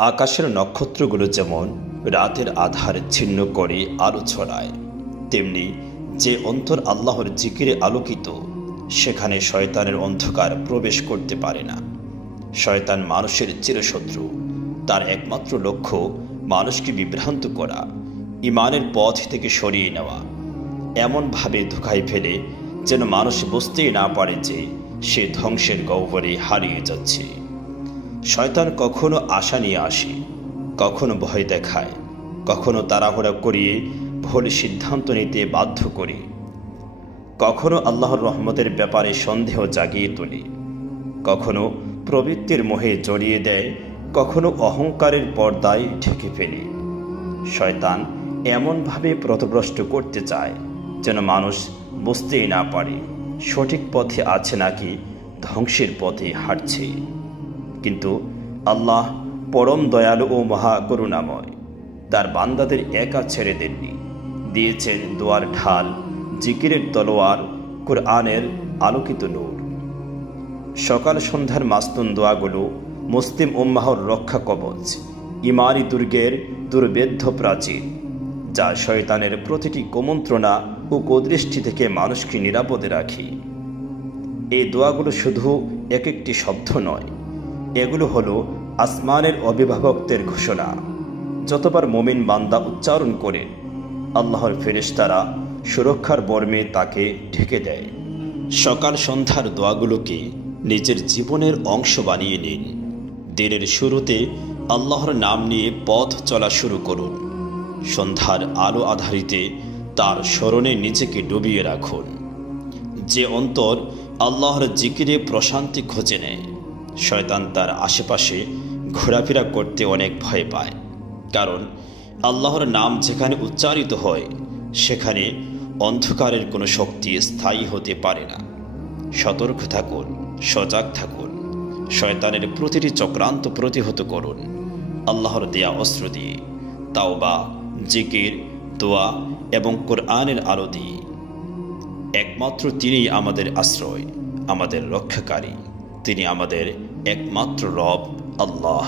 আকাশের নক্ষত্রগুলো যেমন রাতের আধার ছিন্ন করে আলো ছড়ায়, তেমনি যে অন্তর আল্লাহর জিকিরে আলোকিত সেখানে শয়তানের অন্ধকার প্রবেশ করতে পারে না। শয়তান মানুষের চিরশত্রু। তার একমাত্র লক্ষ্য মানুষকে বিভ্রান্ত করা, ঈমানের পথ থেকে সরিয়ে নেওয়া, এমনভাবে ধোঁকায় ফেলে যেন মানুষ বুঝতেই না পারে যে সে ধ্বংসের গহ্বরে হারিয়ে যাচ্ছে। শয়তান কখনো আশা নিয়ে আসে, কখনো ভয় দেখায়, কখনো তাড়াহুড়া করিয়ে ভুল সিদ্ধান্ত নিতে বাধ্য করে, কখনো আল্লাহর রহমতের ব্যাপারে সন্দেহ জাগিয়ে তোলে, কখনো প্রবৃত্তির মোহে জড়িয়ে দেয়, কখনো অহংকারের পর্দায় ঢেকে ফেলে। শয়তান এমনভাবে পথভ্রষ্ট করতে চায় যেন মানুষ বুঝতেই না পারে সঠিক পথে আছে নাকি ধ্বংসের পথে হাঁটছে। কিন্তু আল্লাহ পরম দয়ালু ও মহাকরুণাময়, তার বান্দাদের একা ছেড়ে দেননি। দিয়েছেন দোয়ার ঢাল, জিকিরের তলোয়ার, কুরআনের আলোকিত নূর। সকাল সন্ধ্যার মাস্তুন দোয়াগুলো মুসলিম উম্মাহর রক্ষা কবচ, ইমানি দুর্গের দুর্বেদ্য প্রাচীর, যা শয়তানের প্রতিটি কুমন্ত্রণা ও কুদৃষ্টি থেকে মানুষকে নিরাপদে রাখে। এই দোয়াগুলো শুধু এক একটি শব্দ নয়, এগুলো হলো আসমানের অভিভাবকদের ঘোষণা। যতবার মুমিন বান্দা উচ্চারণ করে, আল্লাহর ফেরেশতারা সুরক্ষার বর্মে তাকে ঢেকে দেয়। সকাল সন্ধ্যার দোয়াগুলোকে নিজের জীবনের অংশ বানিয়ে নিন। দিনের শুরুতে আল্লাহর নাম নিয়ে পথ চলা শুরু করুন। সন্ধ্যার আলো আধারিতে তার স্মরণে নিজেকে ডুবিয়ে রাখুন। যে অন্তর আল্লাহর জিকিরে প্রশান্তি খুঁজে নেয়, শয়তান তার আশেপাশে ঘোরাফেরা করতে অনেক ভয় পায়। কারণ আল্লাহর নাম যেখানে উচ্চারিত হয় সেখানে অন্ধকারের কোনো শক্তি স্থায়ী হতে পারে না। সতর্ক থাকুন, সজাগ থাকুন। শয়তানের প্রতিটি চক্রান্ত প্রতিহত করুন আল্লাহর দেয়া অস্ত্র দিয়ে, তাওবা, জিকির, দোয়া এবং কোরআনের আলো দিয়ে। একমাত্র তিনিই আমাদের আশ্রয়, আমাদের রক্ষাকারী। তিনি আমাদের একমাত্র রব আল্লাহ।